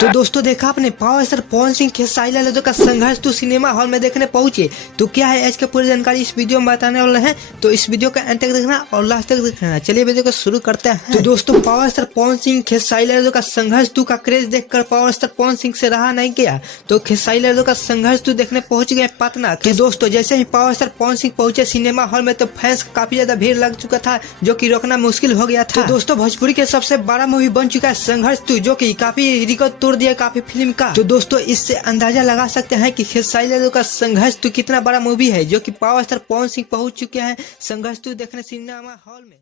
तो दोस्तों देखा आपने पावर स्टार पवन सिंह खेसारी लाल यादव का संघर्ष तो सिनेमा हॉल में देखने पहुंचे। तो क्या है इसके पूरी जानकारी इस वीडियो में बताने वाले हैं, तो इस वीडियो का एंड तक देखना और लास्ट तक देखना। चलिए वीडियो को शुरू करते हैं। तो दोस्तों पावर स्टार पवन सिंह खेसारी लाल यादव का संघर्ष 2 का क्रेज देखकर पावर स्टार पवन सिंह से रहा नहीं गया, तो खेसारी लाल यादव का संघर्ष 2 देखने पहुंच गए पटना। तो दोस्तों जैसे ही पावर स्टार पवन सिंह पहुंचे सिनेमा हॉल में, तो फैंस काफी ज्यादा भीड़ लग चुका था, जो की रोकना मुश्किल हो गया था। तो दोस्तों भोजपुरी के सबसे बड़ा मूवी बन चुका है संघर्ष 2, जो की काफी रिकॉर्ड तोड़ दिया काफी फिल्म का। तो दोस्तों इससे अंदाजा लगा सकते हैं कि खेसारी लाल यादव का संघर्ष 2 कितना बड़ा मूवी है, जो कि पावर स्टार पवन सिंह पहुंच चुके हैं संघर्ष 2 देखने सिनेमा हॉल में।